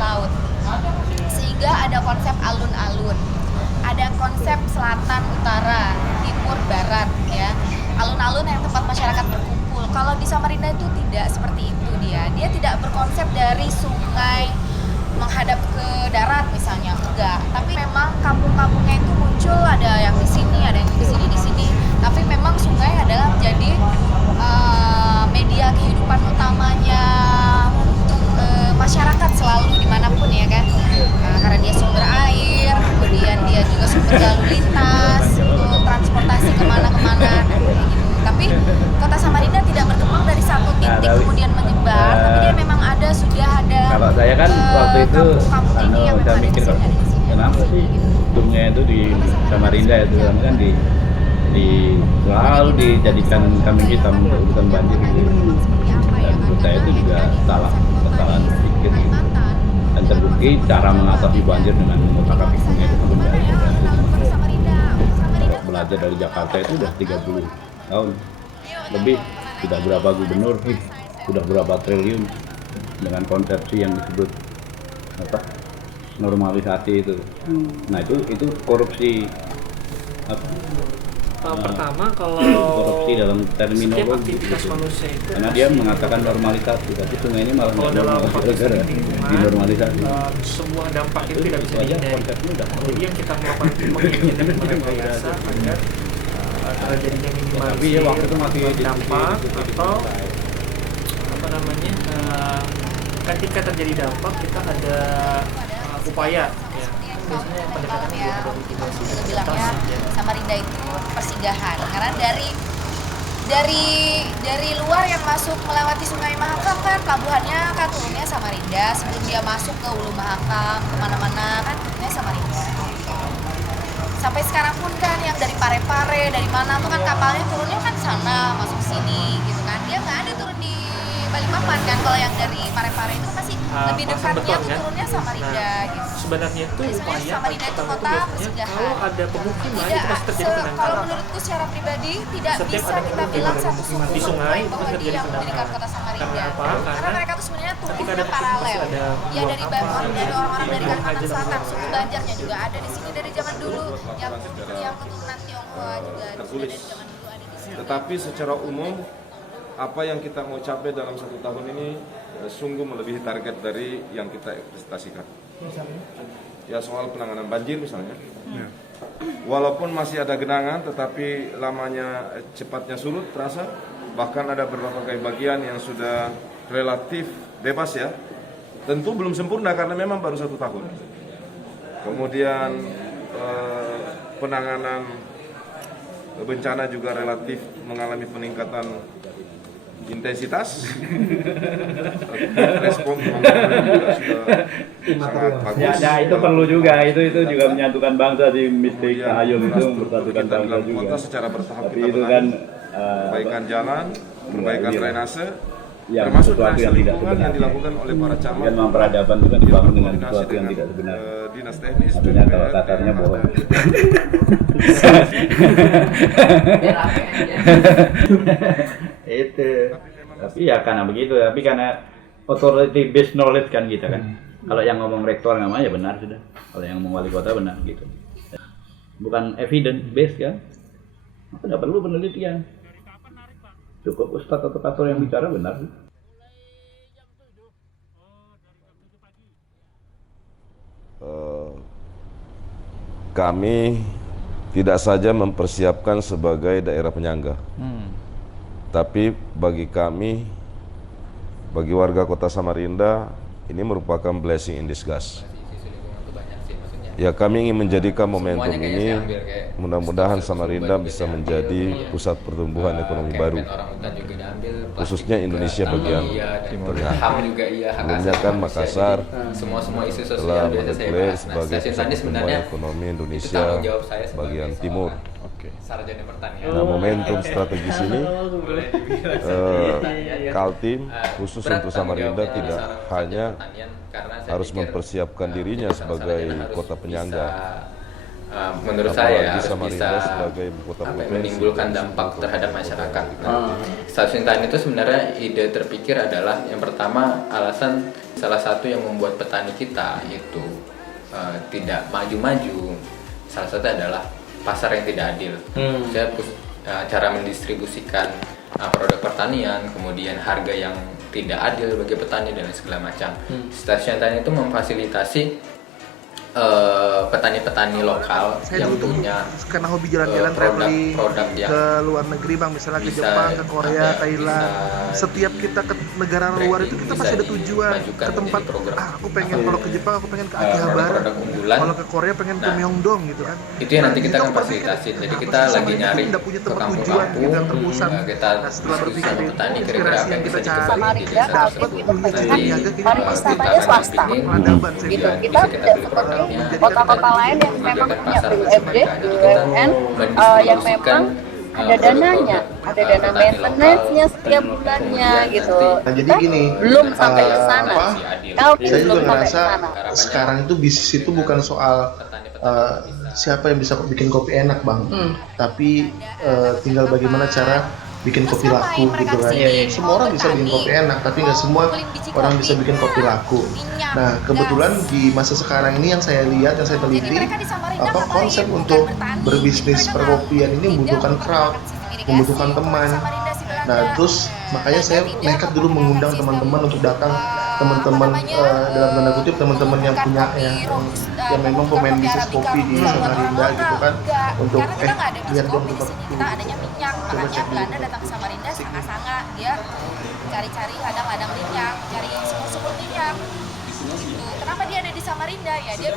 laut. Sehingga ada konsep alun-alun, ada konsep selatan, utara, timur, barat, ya. Alun-alun yang tempat masyarakat berkumpul. Kalau di Samarinda itu tidak seperti itu dia. Dia tidak berkonsep dari sungai menghadap ke darat misalnya, enggak. Tapi memang kampung-kampungnya itu muncul, ada yang di sini, ada yang di sini. Tapi memang sungai adalah menjadi media kehidupan utamanya untuk masyarakat selalu dimanapun ya kan. Karena dia sumber air, kemudian dia juga sumber lalu lintas untuk transportasi kemana-kemana gitu. Tapi kota Samarinda tidak berkembang dari satu titik kemudian menyebar, tapi dia memang ada, sudah ada. Kalau saya kan waktu itu kampung ini yang udah memang mikir ada di sini. kenapa sih sungai itu di Samarinda itu kan di selalu dijadikan kambing hitam untuk urusan banjir gitu. Dan menurut saya itu juga kesalahan sedikit gitu. Dan terbukti cara mengatasi banjir dengan mengotak-atik sungai itu belum dari belajar dari Jakarta itu udah 30 tahun lebih, sudah berapa gubernur, sudah berapa triliun dengan konsepsi yang disebut apa normalisasi itu. Nah itu korupsi apa? Pertama kalau Korupsi dalam setiap terminologi aktivitas gitu. manusia itu Karena dia mengatakan normalisasi, tapi sungai ini malah kalau nggak dalam normalisasi konteks gara lingkungan, dinormalisasi. sebuah dampak itu tidak bisa aja dihindari. konsepnya udah Jadi yang kita melakukan menginginkan merekayasa agar terjadinya tapi ya waktu itu masih minimalisasi dampak atau apa namanya ketika terjadi dampak kita ada upaya ya. Biasanya pendekatan ya, dari mitigasi kita bilangnya Samarinda itu persinggahan karena dari luar yang masuk melewati Sungai Mahakam kan pelabuhannya kan turunnya Samarinda, sebelum dia masuk ke Hulu Mahakam kemana-mana kan turunnya Samarinda. Sampai sekarang pun kan yang dari Parepare dari mana tuh kan kapalnya turunnya kan sana masuk sini gitu kan, dia nggak ada turun di Balikpapan kan. Kalau yang dari Parepare itu masih lebih dekatnya tuh turunnya Samarinda gitu. Sebenarnya itu Jadi sebenarnya upaya Samarinda itu pertama kota biasanya persinggahan. kalau ada pemukiman itu Tidak, pasti terjadi kalau penangkaran. menurutku secara pribadi tidak Setiap bisa ada kita pemukiman bilang satu suku di sungai itu bahwa pasti dia terjadi yang mendirikan penangkaran. kota Samarinda. Karena apa? Karena mereka tuh sebenarnya ketika tumbuhnya ada paralel. pasti ada Ya dari buang apa, dari orang-orang dari buang Kalimantan aja dalam Selatan, buang suku apa. Banjarnya juga ada di sini dari zaman dulu. Yang keturunan Tionghoa juga sudah dari zaman dulu ada di sini. Tetapi secara umum apa yang kita mau capai dalam 1 tahun ini sungguh melebihi target dari yang kita ekspektasikan. Ya soal penanganan banjir misalnya. Walaupun masih ada genangan, tetapi lamanya cepatnya surut terasa. Bahkan ada berbagai bagian yang sudah relatif bebas ya. Tentu belum sempurna karena memang baru 1 tahun. Kemudian penanganan bencana juga relatif mengalami peningkatan intensitas. Respon teman-teman juga sudah sangat bagus. Ya itu perlu juga, itu juga menyatukan bangsa di Mistik Ayum itu mempersatukan kita bangsa dalam juga. kota secara bertahap Tapi kita itu kan benahi. Perbaikan jalan, perbaikan drainase, yang termasuk sesuatu drainase yang tidak lingkungan yang sebenarnya. dilakukan oleh para camat. Kan memang peradaban itu kan dibangun dengan Koordinasi sesuatu yang dengan, tidak sebenarnya. dinas teknis, Artinya kalau BPN, kasarnya yang bohong. ada. Itu. Tapi ya karena begitu, tapi karena authority based knowledge kan gitu kan. Kalau yang ngomong rektor namanya ya benar sudah. Kalau yang ngomong wali kota benar gitu. Bukan evidence based kan. Tidak perlu penelitian. Cukup ustadz atau pastor yang bicara benar. Kami tidak saja mempersiapkan sebagai daerah penyangga, tapi bagi kami, bagi warga kota Samarinda, ini merupakan blessing in disguise. Ya, kami ingin menjadikan momentum ini, mudah-mudahan Samarinda bisa menjadi pusat pertumbuhan ekonomi baru, khususnya Indonesia bagian tengah. Sebelumnya kan Makassar telah mendeklarasi sebagai pusat pertumbuhan ekonomi Indonesia bagian timur. Nah, momentum strategis ini Kaltim khusus untuk Samarinda tidak hanya harus mempersiapkan dirinya sebagai kota penyangga, menurut Apalagi saya harus Samarinda bisa sebagai ibu kota provinsi. menimbulkan dampak terhadap masyarakat. Stasiun tani itu sebenarnya ide terpikir adalah yang pertama, alasan salah satu yang membuat petani kita itu tidak maju-maju, salah satu adalah pasar yang tidak adil. Cara mendistribusikan produk pertanian, kemudian harga yang tidak adil bagi petani dan segala macam. Stasiun tani itu memfasilitasi petani-petani lokal yang punya karena hobi jalan-jalan traveling produk yang ke luar negeri bang, misalnya ke Jepang, ke Korea, Thailand. Setiap kita ke negara luar itu kita pasti ada tujuan ke tempat. Aku pengen kalau ke Jepang aku pengen ke Akihabara, kalau ke Korea pengen ke Myeongdong gitu kan. Itu yang nanti kita akan fasilitasi. Jadi kita lagi nyari tidak punya ke tempat tujuan gitu yang kampung-kampung, terpusat. kita Setelah diskusi berpikir sama itu, petani kira-kira apa yang bisa kita cari dikembangin di Samarinda, desa Kaltim tersebut. itu Nanti pariwisatanya swasta. peradaban saya Gitu. bilang. Kita tidak seperti kota-kota lain yang memang punya BUMD, BUMN yang memang ada dananya, ada dana maintenance-nya setiap bulannya gitu. Nah, jadi gini, Belum sampai ke sana. Kaltim saya belum juga sampai ke ngerasa sana. sekarang itu bisnis itu bukan soal siapa yang bisa bikin kopi enak bang, tapi tinggal bagaimana cara bikin kopi laku gitu kan. Semua orang bisa bikin kopi enak, tapi nggak semua orang bisa bikin kopi laku. Nah kebetulan di masa sekarang ini yang saya lihat, yang saya teliti, konsep untuk berbisnis perkopian ini membutuhkan crowd, membutuhkan teman. Nah terus makanya saya nekat dulu mengundang teman-teman untuk datang, teman-teman dalam tanda kutip teman-teman yang punya yang memang pemain bisnis kopi di Samarinda gitu kan, untuk lihat dong tempat kita adanya minyak, makanya Belanda datang ke Samarinda sanga-sanga, dia cari-cari ladang-ladang minyak, cari sumur-sumur minyak. Gitu. Kenapa dia ada di Samarinda ya? Dia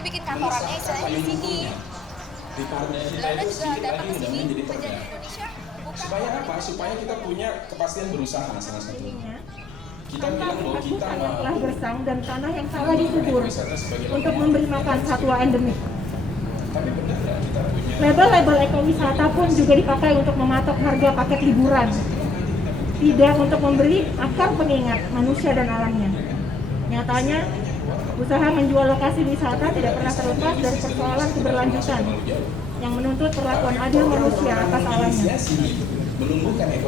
bikin kantorannya istilahnya di sini. Belanda juga datang ke sini menjadi Indonesia. Supaya apa? Supaya kita punya kepastian berusaha salah satunya. Kita bilang bahwa kita telah gersang dan tanah yang salah disubur untuk memberi makan satwa endemik. Label-label ekowisata pun juga dipakai untuk mematok harga paket liburan, tidak untuk memberi akar pengingat manusia dan alamnya. Nyatanya, usaha menjual lokasi wisata tidak pernah terlepas dari persoalan keberlanjutan yang menuntut perlakuan adil manusia atas alamnya.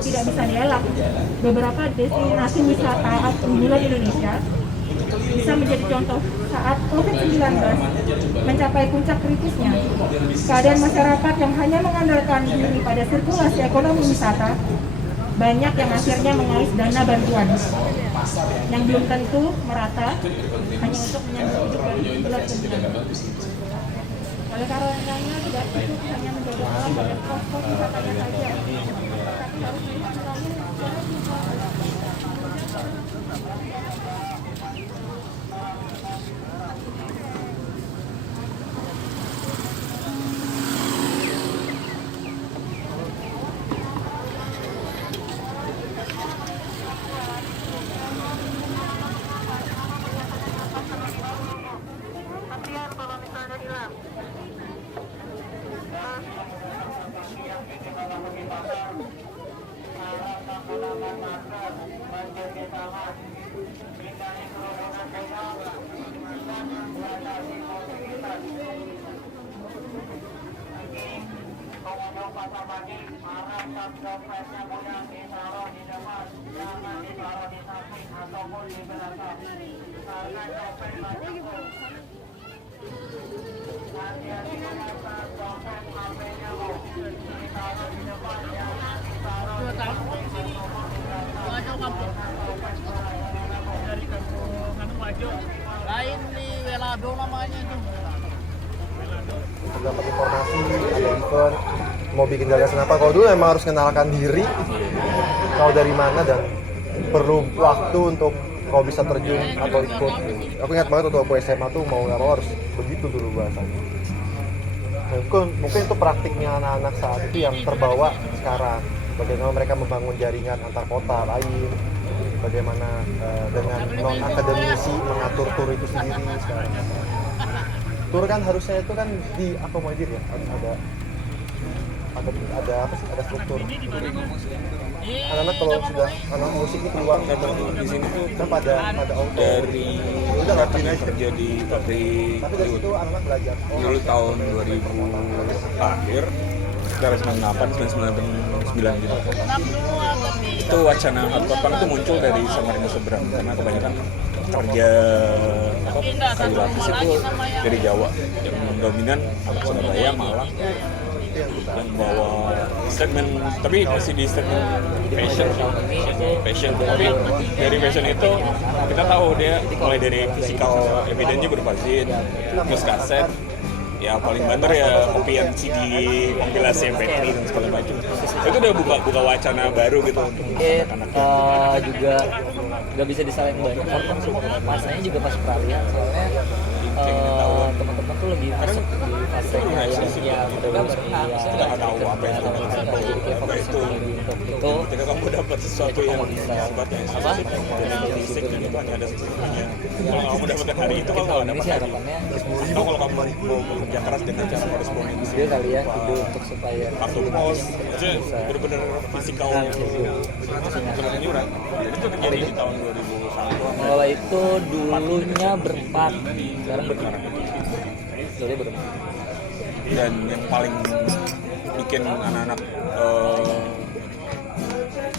Tidak bisa dielak, beberapa destinasi wisata unggulan Indonesia bisa menjadi contoh saat COVID-19 mencapai puncak kritisnya. Keadaan masyarakat yang hanya mengandalkan diri pada sirkulasi ekonomi wisata, banyak yang akhirnya mengais dana bantuan yang belum tentu merata hanya untuk menyambung hidup dari bulan ke bulan. Oleh karenanya tidak cukup hanya menjaga alam pada pos-pos wisatanya saja, tapi harus melihat lain secara juga. Lain di Welado namanya itu. Dapat informasi ada event mau bikin gagasan apa, kalau dulu emang harus kenalkan diri kau dari mana dan perlu waktu untuk kau bisa terjun atau ikut. Aku ingat banget waktu aku SMA tuh mau nggak mau harus begitu dulu bahasanya. Mungkin itu praktiknya anak-anak saat itu yang terbawa sekarang, bagaimana mereka membangun jaringan antar kota lain, bagaimana dengan non-akademisi mengatur tur itu sendiri sekarang. Tur kan harusnya itu kan diakomodir ya, harus ada ada apa sih, ada struktur. Anak-anak kalau sudah anak musik ini keluar di sini tuh kan pada auto dari udah nggak pilih kerja di pabrik tapi dari situ anak-anak belajar dulu tahun 2000 akhir sekitar 98 99 gitu. Itu wacana hardcore punk itu muncul dari Samarinda seberang karena kebanyakan kerja kayu lapis itu dari Jawa yang dominan Surabaya, Malang yang bawa segmen, tapi masih di segmen fashion tapi dari fashion itu kita tahu dia mulai dari physical evidence-nya berupa zin, terus kaset, ya paling banter ya kopian CD, kompilasi MP3 dan segala macam. Itu udah buka wacana baru gitu untuk anak-anak. Juga nggak bisa disalahin banyak orang masanya juga pas peralihan soalnya teman-teman tuh lebih masuk di fase yang udah berhak nggak tahu apa itu untuk itu ketika kamu dapat sesuatu yang hebat yang spesifik jadi fisik dan itu hanya ada sesuatunya. Kalau kamu dapatkan hari itu kamu nggak dapat hari atau kalau kamu mau bekerja keras dengan cara korespondensi dia kali ya itu untuk supaya waktu pos maksudnya benar-benar fisikal terlihat. Jadi itu terjadi di tahun 2001. Kalau itu dulunya berempat, sekarang berlima. Dulunya berempat. Dan yang paling bikin anak-anak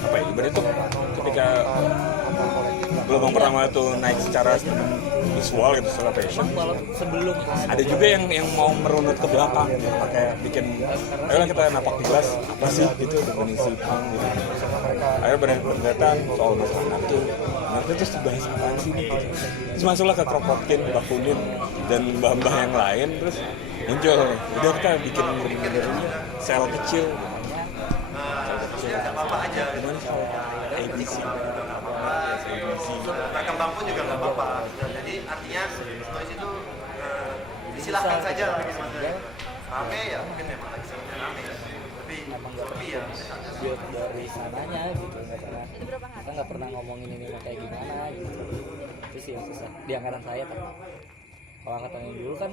apa ya, ibarat itu ketika gelombang pertama itu naik secara visual gitu, secara fashion. Sebelum ada juga yang mau merunut ke belakang gitu, kayak bikin ayolah kita napak tilas apa sih gitu definisi punk gitu. Akhirnya berkaitan soal masalah anarki terus dibahas apaan sih nih gitu. Terus masuklah ke Kropotkin, Bakunin dan mbah-mbah yang lain, terus muncul udah kita bikin bener-bener sel kecil apa aja gimana sih ABC berkembang pun juga nggak apa-apa. Jadi artinya noise itu disilahkan saja lah gitu, maksudnya rame ya mungkin memang lagi sebenarnya rame ya, tapi ya dari sananya gitu, kita nggak pernah ngomongin ini kayak gimana gitu. Itu sih yang susah di angkatan saya kan. Kalau angkatan yang dulu kan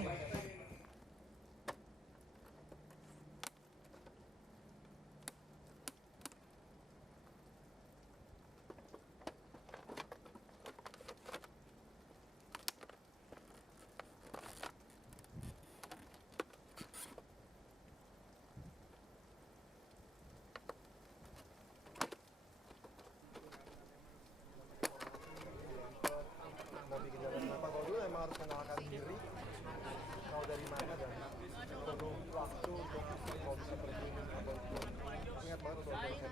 mau bikin jalan kenapa kalau dulu emang harus mengenalkan diri tahu dari mana dan perlu waktu untuk mau bisa pergi atau ingat banget waktu